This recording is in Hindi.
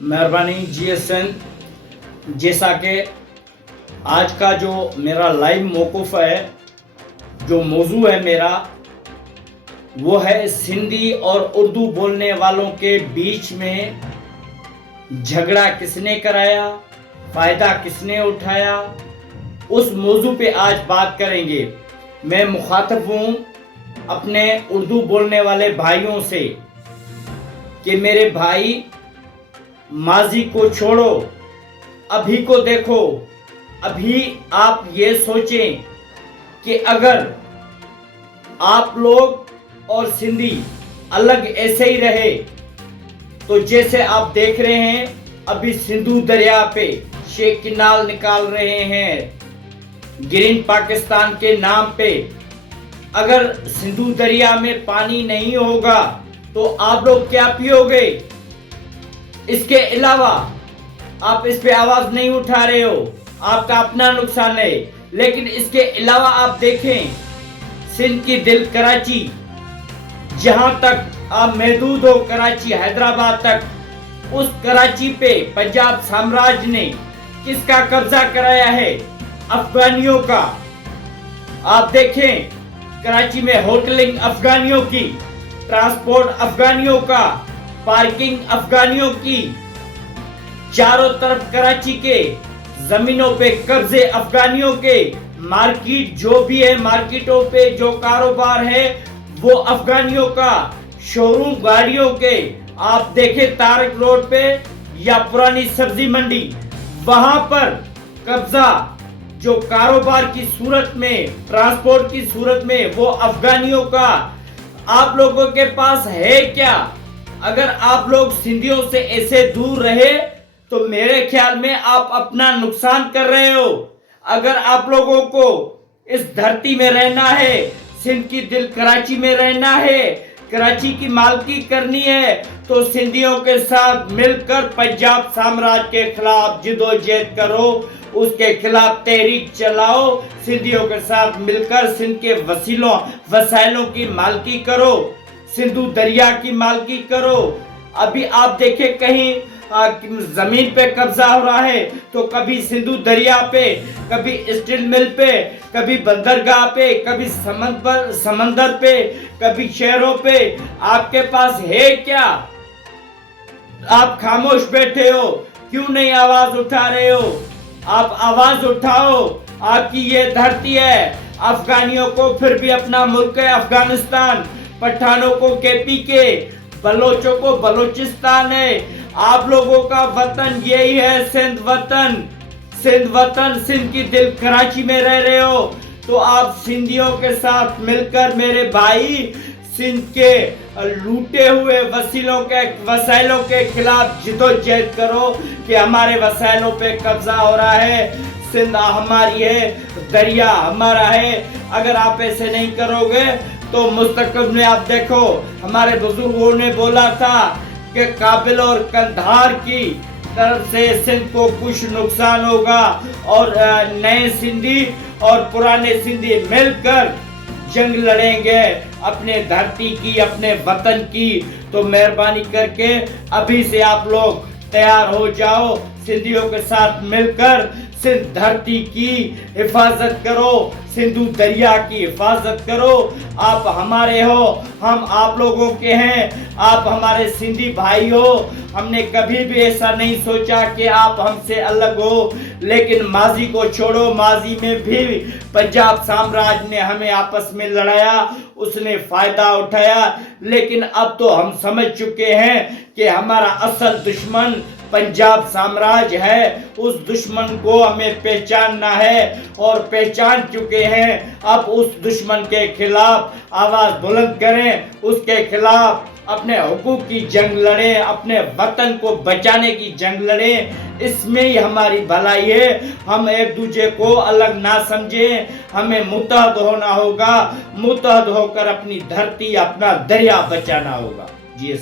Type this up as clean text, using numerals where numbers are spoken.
मेहरबानी जीएसएन। जैसा कि आज का जो मेरा लाइव मौक़िफ़ है, जो मौजू है मेरा, वो है सिंधी और उर्दू बोलने वालों के बीच में झगड़ा किसने कराया, फ़ायदा किसने उठाया, उस मौजू पे आज बात करेंगे। मैं मुखातब हूँ अपने उर्दू बोलने वाले भाइयों से कि मेरे भाई, माजी को छोड़ो, अभी को देखो। अभी आप ये सोचें कि अगर आप लोग और सिंधी अलग ऐसे ही रहे तो जैसे आप देख रहे हैं अभी सिंधु दरिया पे शेख किनाल निकाल रहे हैं ग्रीन पाकिस्तान के नाम पे। अगर सिंधु दरिया में पानी नहीं होगा तो आप लोग क्या पियोगे? इसके अलावा आप इस पे आवाज नहीं उठा रहे हो, आपका अपना नुकसान है। लेकिन इसके अलावा आप देखें सिंध की दिल कराची, जहां तक आप महदूद हो कराची हैदराबाद तक, उस कराची पे पंजाब साम्राज्य ने किसका कब्जा कराया है? अफगानियों का। आप देखें कराची में होटलिंग अफगानियों की, ट्रांसपोर्ट अफगानियों का, पार्किंग अफगानियों की, चारों तरफ कराची के जमीनों पे कब्जे अफगानियों के, मार्केट जो भी है, मार्केटों पे जो कारोबार है वो अफगानियों का, शोरूम गाड़ियों के। आप देखें तारक रोड पे या पुरानी सब्जी मंडी, वहां पर कब्जा जो कारोबार की सूरत में, ट्रांसपोर्ट की सूरत में, वो अफगानियों का। आप लोगों के पास है क्या? अगर आप लोग सिंधियों से ऐसे दूर रहे तो मेरे ख्याल में आप अपना नुकसान कर रहे हो। अगर आप लोगों को इस धरती में रहना है, सिंध की दिल कराची में रहना है, कराची की मालकी करनी है, तो सिंधियों के साथ मिलकर पंजाब साम्राज्य के खिलाफ जिदोजहद करो, उसके खिलाफ तहरीक चलाओ। सिंधियों के साथ मिलकर सिंध के वसाइलों की मालकी करो, सिंधु दरिया की मालकी करो। अभी आप देखें कहीं जमीन पे कब्जा हो रहा है तो कभी सिंधु दरिया पे, कभी स्टील मिल पे, कभी बंदरगाह पे, कभी समंदर पे, कभी शहरों पे। आपके पास है क्या? आप खामोश बैठे हो, क्यों नहीं आवाज उठा रहे हो? आप आवाज उठाओ, आपकी ये धरती है। अफगानियों को फिर भी अपना मुल्क है अफगानिस्तान, पठानों को KPK, बलोचों को बलोचिस्तान है। आप लोगों का वतन यही है सिंध वतन। सिंध की दिल कराची में रह रहे हो तो आप सिंधियों के साथ मिलकर मेरे भाई सिंध के लूटे हुए वसाइलों के खिलाफ जिदोजहद करो कि हमारे वसाइलों पे कब्जा हो रहा है। सिंध हमारी है, दरिया हमारा है। अगर आप ऐसे नहीं करोगे तो मुस्तकबिल में आप देखो, हमारे बुजुर्गों ने बोला था कि काबिल और कंधार की तरफ से सिंध को कुछ नुकसान होगा और नए सिंधी और पुराने सिंधी मिलकर जंग लड़ेंगे अपने धरती की, अपने वतन की। तो मेहरबानी करके अभी से आप लोग तैयार हो जाओ, सिंधियों के साथ मिलकर सिंध धरती की हिफाजत करो, सिंधु दरिया की हिफाजत करो। आप हमारे हो, हम आप लोगों के हैं, आप हमारे सिंधी भाई हो। हमने कभी भी ऐसा नहीं सोचा कि आप हमसे अलग हो। लेकिन माजी को छोड़ो, माजी में भी पंजाब साम्राज्य ने हमें आपस में लड़ाया, उसने फायदा उठाया। लेकिन अब तो हम समझ चुके हैं कि हमारा असल दुश्मन पंजाब साम्राज्य है। उस दुश्मन को हमें पहचानना है और पहचान चुके हैं। अब उस दुश्मन के खिलाफ आवाज बुलंद करें, उसके खिलाफ अपने हुकूक की जंग लड़ें, अपने वतन को बचाने की जंग लड़ें। इसमें ही हमारी भलाई है। हम एक दूसरे को अलग ना समझें, हमें मुत्तहद होना होगा, मुत्तहद होकर अपनी धरती, अपना दरिया बचाना होगा। जी।